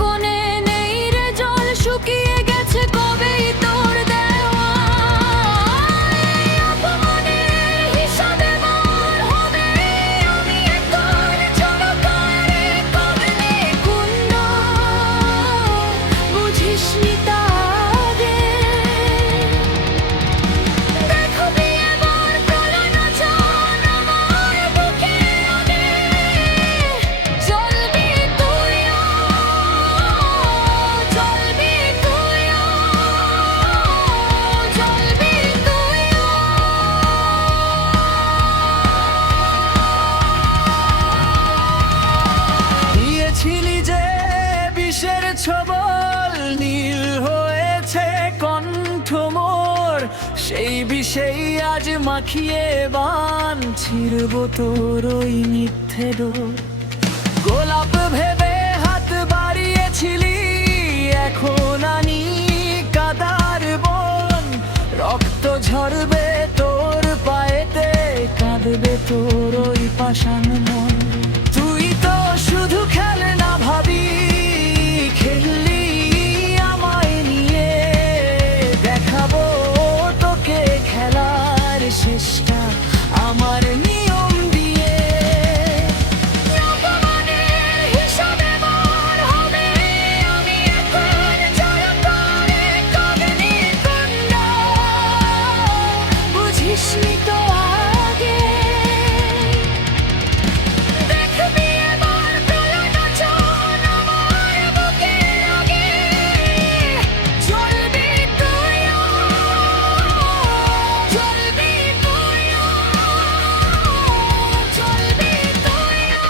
কোণে নেই রে জল, শুকিয়ে গেছে কবেই তোর দেওয়া। এই অপমানের হিসাবে মার হবে, আমি এখন চমকারে কবলে কুণ্ড, বুঝিসনি তা আগে। দেখবি এবার প্রলয় নাচন আমার বুকে আগে, চলবি তুইও, চলবি তুইও, চলবি তুইও। দিয়েছিলি যে বিষের ছবল, নীল হয়েছে কণ্ঠ মোর, সেই বিষেই আজ মাখিয়ে বান ছিড়ব তোর ওই মিথ্যে ডোর। গোলাপ ভেবে হাত বাড়িয়েছিলি, এখন আনি কাদার বন, রক্ত ঝরবে তোর পায়েতে, কাঁদবে তোর ওই পাষাণ মন। তুই তো শুধু খেলনা ভাবি, খেললি আমায় নিয়ে, দেখাবো তোকে খেলার শেষটা আমার নিয়ম দিয়ে। অপমানের হিসাবে মার হবে, আমি এখন চমকারে কবলে কুণ্ড, বুঝিসনি তো আগে। দেখবি এবার প্রলয় নাচন আমার বুকে আগে, চলবি তুইও, চলবি তুইও, চলবি তুইও।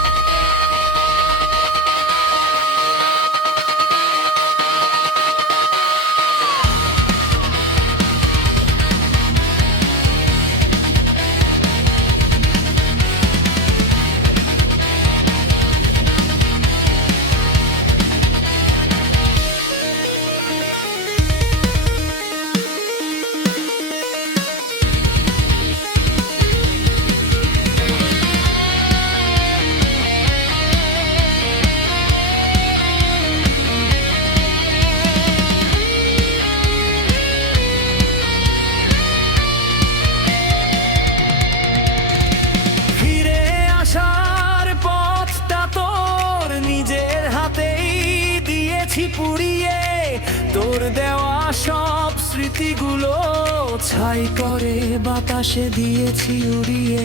ফিরে আসার পথটা তোর নিজের হাতেই দিয়েছি পুড়িয়ে, তোর দেওয়া সব স্মৃতিগুলো ছাই করে বাতাসে দিয়েছি উড়িয়ে।